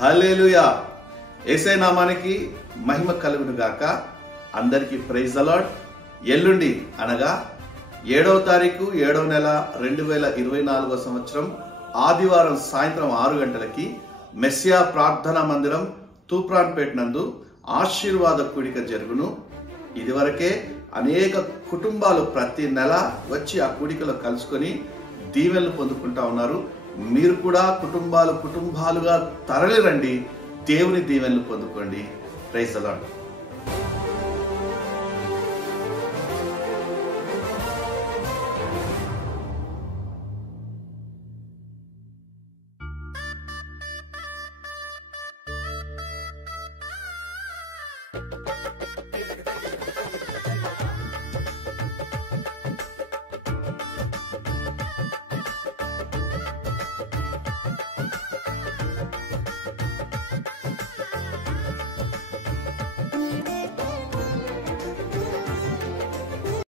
హల్లెలూయా. యేసయ్య నామానికి మహిమ కలుగును గాక. అందరికీ ప్రైజ్ ది లార్డ్. ఎల్లుండి అనగా 7వ తారీఖు 7వ నెల 2024వ సంవత్సరం ఆదివారం సాయంత్రం 6 గంటలకి మెస్సియా ప్రార్థనా మందిరం తూప్రాన్పేట నందు ఆశీర్వాద కూడిక జరుగును. ఇదివరకే అనేక కుటుంబాలు ప్రతి నెల వచ్చి ఆ కూడికలో కలుసుకొని దీవెనలు పొందుకుంటా ఉన్నారు. మీరు కూడా కుటుంబాలుగా తరలి రండి, దేవుని దీవెనలు పొందుకోండి. Praise the lord.